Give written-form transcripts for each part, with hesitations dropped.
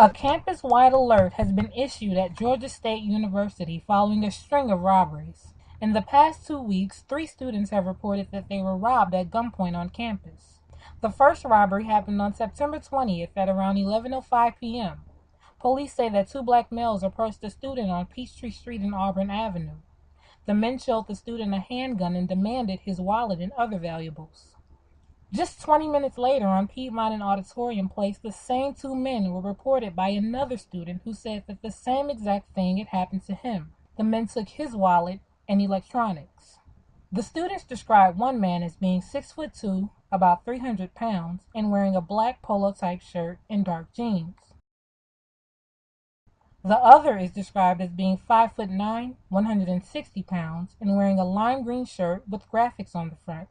A campus-wide alert has been issued at Georgia State University following a string of robberies. In the past 2 weeks, 3 students have reported that they were robbed at gunpoint on campus. The first robbery happened on September 20th at around 11:05 p.m. Police say that 2 black males approached a student on Peachtree Street and Auburn Avenue. The men showed the student a handgun and demanded his wallet and other valuables. Just 20 minutes later, on Piedmont and Auditorium Place, the same 2 men were reported by another student who said that the same exact thing had happened to him. The men took his wallet and electronics. The students described one man as being 6'2", about 300 pounds, and wearing a black polo type shirt and dark jeans. The other is described as being 5'9", 160 pounds, and wearing a lime green shirt with graphics on the front.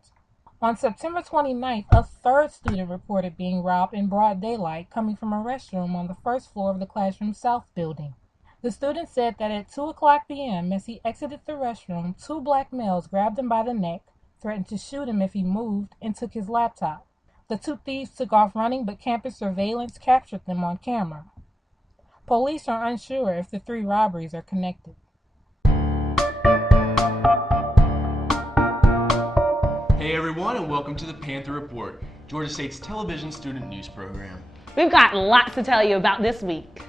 On September 29th, a third student reported being robbed in broad daylight coming from a restroom on the first floor of the Classroom South building. The student said that at 2:00 p.m., as he exited the restroom, 2 black males grabbed him by the neck, threatened to shoot him if he moved, and took his laptop. The 2 thieves took off running, but campus surveillance captured them on camera. Police are unsure if the 3 robberies are connected. Hey everyone, and welcome to the Panther Report, Georgia State's television student news program. We've got lots to tell you about this week.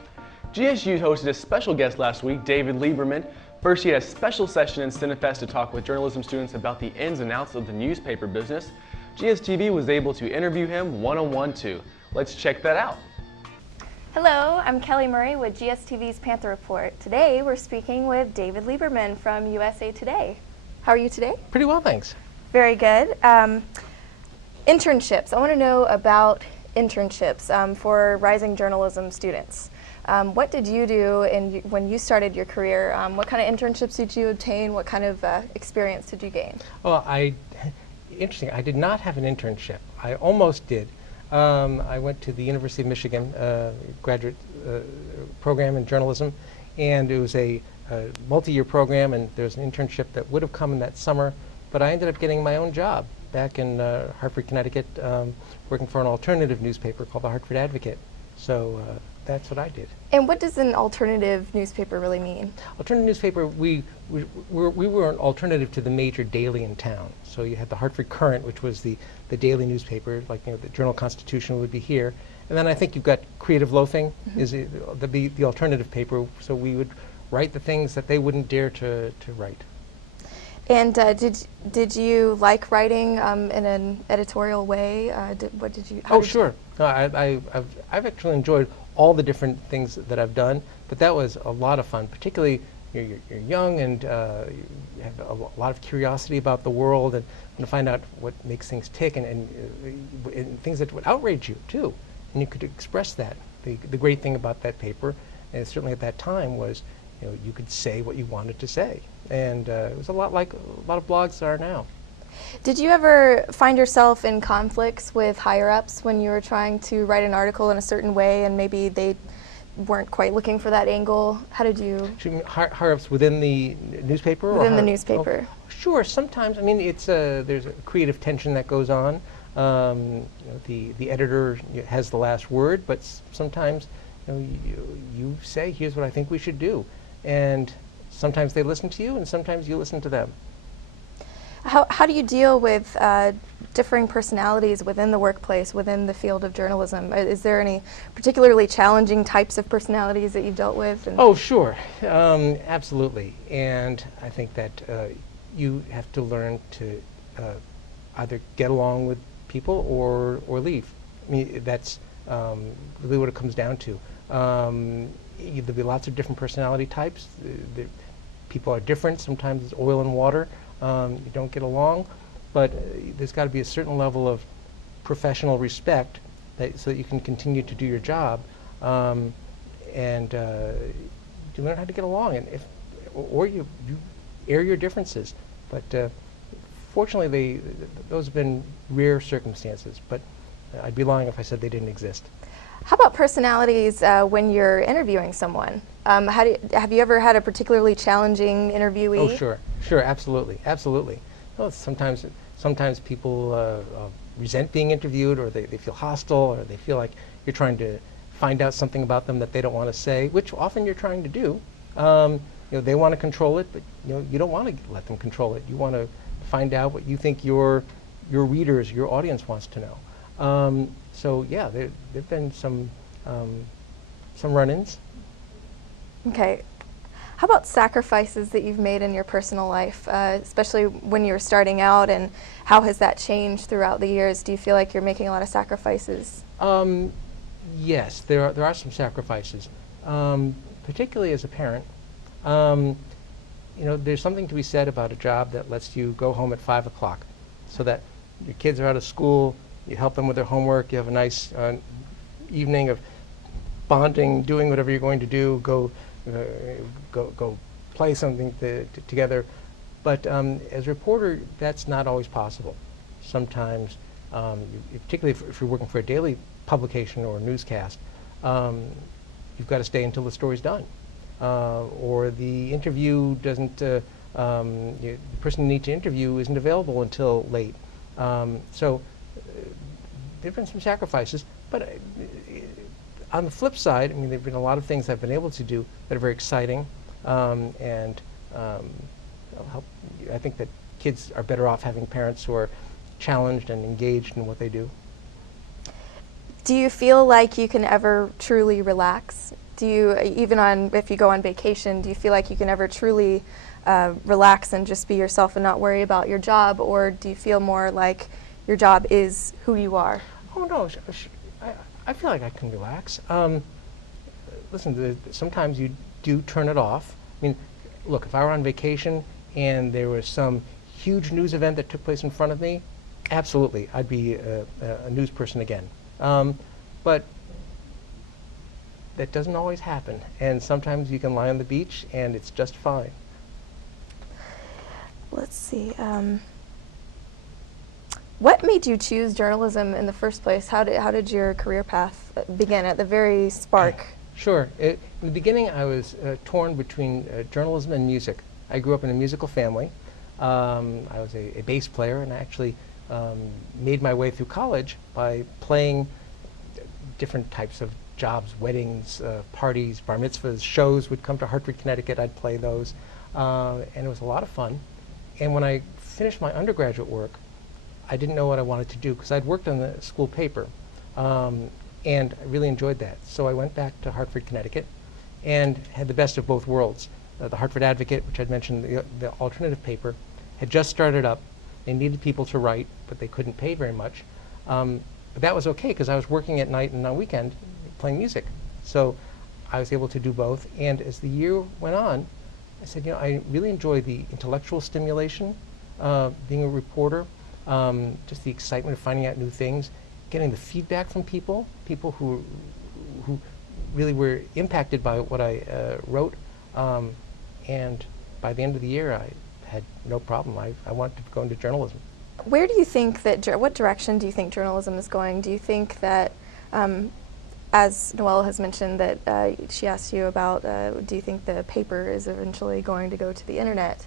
GSU hosted a special guest last week, David Lieberman. First, he had a special session in Cinefest to talk with journalism students about the ins and outs of the newspaper business. GSTV was able to interview him one-on-one too. Let's check that out. Hello, I'm Kelly Murray with GSTV's Panther Report. Today we're speaking with David Lieberman from USA Today. How are you today? Pretty well, thanks. Very good. Internships. I want to know about internships for rising journalism students. What did you do when you started your career? What kind of internships did you obtain? What kind of experience did you gain? Well, interesting. I did not have an internship. I almost did. I went to the University of Michigan graduate program in journalism, and it was a multi-year program, and there was an internship that would have come in that summer, but I ended up getting my own job back in Hartford, Connecticut, working for an alternative newspaper called the Hartford Advocate. So that's what I did. And what does an alternative newspaper really mean? Alternative newspaper, we were an alternative to the major daily in town. So you had the Hartford Courant, which was the daily newspaper, like the Journal-Constitution would be here. And then I think you've got Creative Loafing, is the alternative paper. So we would write the things that they wouldn't dare to write. And did you like writing in an editorial way? Sure. No, I've actually enjoyed all the different things that I've done, but that was a lot of fun. Particularly, you're young and you have a lot of curiosity about the world and to find out what makes things tick and things that would outrage you too, and you could express that. The great thing about that paper, and certainly at that time, was you could say what you wanted to say. And it was a lot like a lot of blogs are now. Did you ever find yourself in conflicts with higher-ups when you were trying to write an article in a certain way and maybe they weren't quite looking for that angle? How did you... Higher-ups within the newspaper? Within the newspaper. Oh, sure, sometimes. I mean, there's a creative tension that goes on. The editor has the last word, but sometimes you say, here's what I think we should do. And sometimes they listen to you, and sometimes you listen to them. How do you deal with differing personalities within the workplace, within the field of journalism? Is there any particularly challenging types of personalities that you've dealt with? Oh, sure. Absolutely. And I think that you have to learn to either get along with people or leave. I mean, that's really what it comes down to. There'll be lots of different personality types. People are different. Sometimes it's oil and water. You don't get along, but there's got to be a certain level of professional respect so that you can continue to do your job, and you learn how to get along. And or you air your differences. But fortunately, those have been rare circumstances. But I'd be lying if I said they didn't exist. How about personalities when you're interviewing someone? Have you ever had a particularly challenging interviewee? Oh, sure, absolutely. Well, sometimes people resent being interviewed, or they feel hostile, or they feel like you're trying to find out something about them that they don't want to say, which often you're trying to do. They want to control it, but you don't want to let them control it. You want to find out what you think your readers, your audience wants to know. So yeah, there've been some run-ins. Okay. How about sacrifices that you've made in your personal life, especially when you were starting out, and how has that changed throughout the years? Do you feel like you're making a lot of sacrifices? Yes, there are some sacrifices, particularly as a parent. There's something to be said about a job that lets you go home at 5 o'clock, so that your kids are out of school, you help them with their homework, you have a nice evening of bonding, doing whatever you're going to do, go play something together. But as a reporter, that's not always possible. Sometimes, particularly if you're working for a daily publication or a newscast, you've got to stay until the story's done. Or the interview doesn't, the person you need to interview isn't available until late. So there have been some sacrifices, but on the flip side, there have been a lot of things I've been able to do that are very exciting, and help. I think that kids are better off having parents who are challenged and engaged in what they do. Do you feel like you can ever truly relax? Do you, if you go on vacation, do you feel like you can ever truly relax and just be yourself and not worry about your job, or do you feel more like your job is who you are? Oh no, I feel like I can relax. Listen, sometimes you do turn it off. Look, if I were on vacation and there was some huge news event that took place in front of me, absolutely, I'd be a news person again. But that doesn't always happen, and sometimes you can lie on the beach and it's just fine. Let's see. What made you choose journalism in the first place? How did your career path begin at the very spark? Sure. In the beginning, I was torn between journalism and music. I grew up in a musical family. I was a bass player, and I actually made my way through college by playing different types of jobs, weddings, parties, bar mitzvahs, shows would come to Hartford, Connecticut. I'd play those, and it was a lot of fun. And when I finished my undergraduate work, I didn't know what I wanted to do because I'd worked on the school paper, and I really enjoyed that. So I went back to Hartford, Connecticut, and had the best of both worlds. The Hartford Advocate, which I'd mentioned, the alternative paper, had just started up. They needed people to write, but they couldn't pay very much. But that was okay because I was working at night and on weekend playing music. So I was able to do both. And as the year went on, I said, I really enjoy the intellectual stimulation, being a reporter, just the excitement of finding out new things, getting the feedback from people who really were impacted by what I wrote. And by the end of the year, I had no problem. I wanted to go into journalism. Where do you think what direction do you think journalism is going? Do you think that, as Noelle has mentioned, that she asked you about, do you think the paper is eventually going to go to the internet?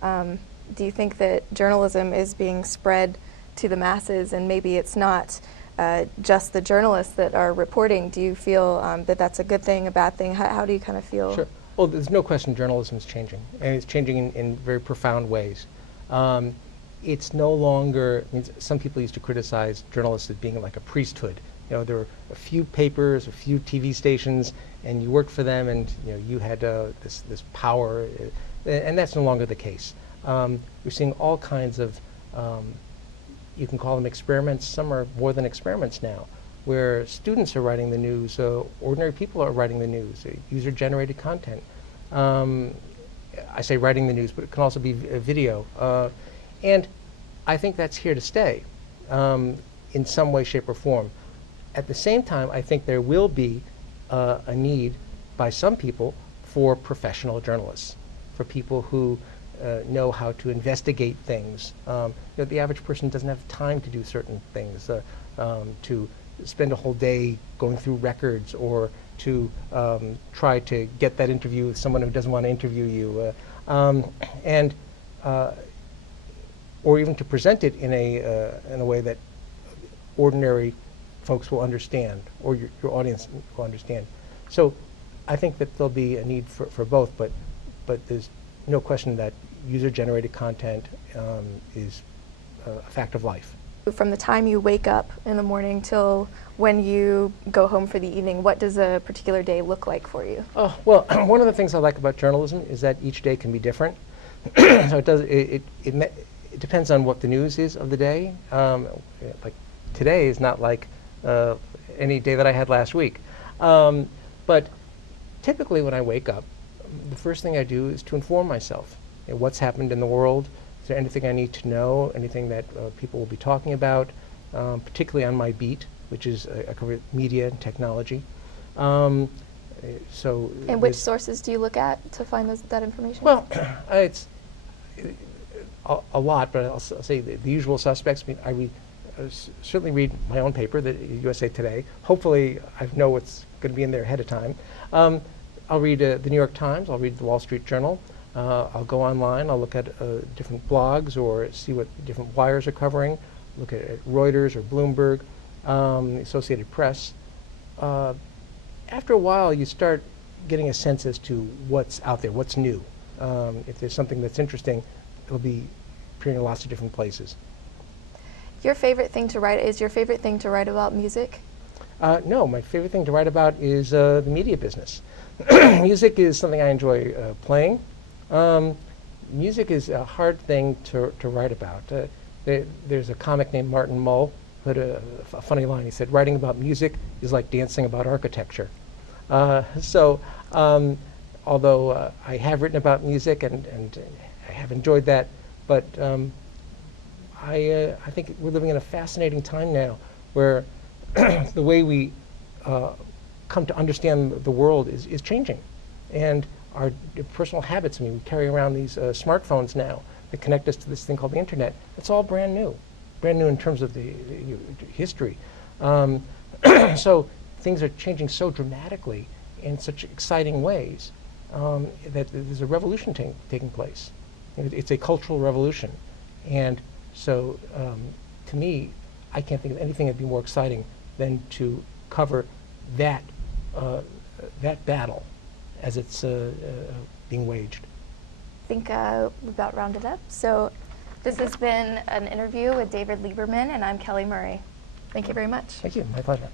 Do you think that journalism is being spread to the masses, and maybe it's not just the journalists that are reporting? Do you feel that that's a good thing, a bad thing? How do you kind of feel? Sure. Well, there's no question journalism is changing, and it's changing in very profound ways. It's no longer, some people used to criticize journalists as being like a priesthood. There were a few papers, a few TV stations, and you worked for them, and you had this power, and that's no longer the case. We're seeing all kinds of, you can call them experiments, some are more than experiments now, where students are writing the news, ordinary people are writing the news, user-generated content. I say writing the news, but it can also be video. And I think that's here to stay in some way, shape, or form. At the same time, I think there will be a need by some people for professional journalists, for people who know how to investigate things. The average person doesn't have time to do certain things, to spend a whole day going through records, or to try to get that interview with someone who doesn't want to interview you, or even to present it in a way that ordinary folks will understand, or your audience will understand. So I think that there'll be a need for both, but there's no question that user-generated content is a fact of life. From the time you wake up in the morning till when you go home for the evening, what does a particular day look like for you? Oh, well, one of the things I like about journalism is that each day can be different. So it depends on what the news is of the day. Like today is not like any day that I had last week. But typically when I wake up, the first thing I do is to inform myself. You know, what's happened in the world? Is there anything I need to know? Anything that people will be talking about? Particularly on my beat, which is I cover media and technology. And which sources do you look at to find that information? Well, it's a lot, but I'll say the usual suspects. I mean, certainly read my own paper, the USA Today. Hopefully, I know what's going to be in there ahead of time. I'll read the New York Times. I'll read the Wall Street Journal. I'll go online. I'll look at different blogs or see what different wires are covering. Look at Reuters or Bloomberg, the Associated Press. After a while, you start getting a sense as to what's out there, what's new. If there's something that's interesting, it'll be appearing in lots of different places. Is your favorite thing to write about music? No, my favorite thing to write about is the media business. Music is something I enjoy playing. Music is a hard thing to write about. There's a comic named Martin Mull who had a funny line. He said, writing about music is like dancing about architecture. Although I have written about music and I have enjoyed that, but I think we're living in a fascinating time now where the way we come to understand the world is changing. And our personal habits, I mean, we carry around these smartphones now that connect us to this thing called the internet. It's all brand new in terms of the history. So things are changing so dramatically in such exciting ways that there's a revolution taking place. It's a cultural revolution. And so to me, I can't think of anything that'd be more exciting than to cover that battle as it's being waged. I think we've about rounded up. So this has been an interview with David Lieberman, and I'm Kelly Murray. Thank you very much. Thank you. My pleasure.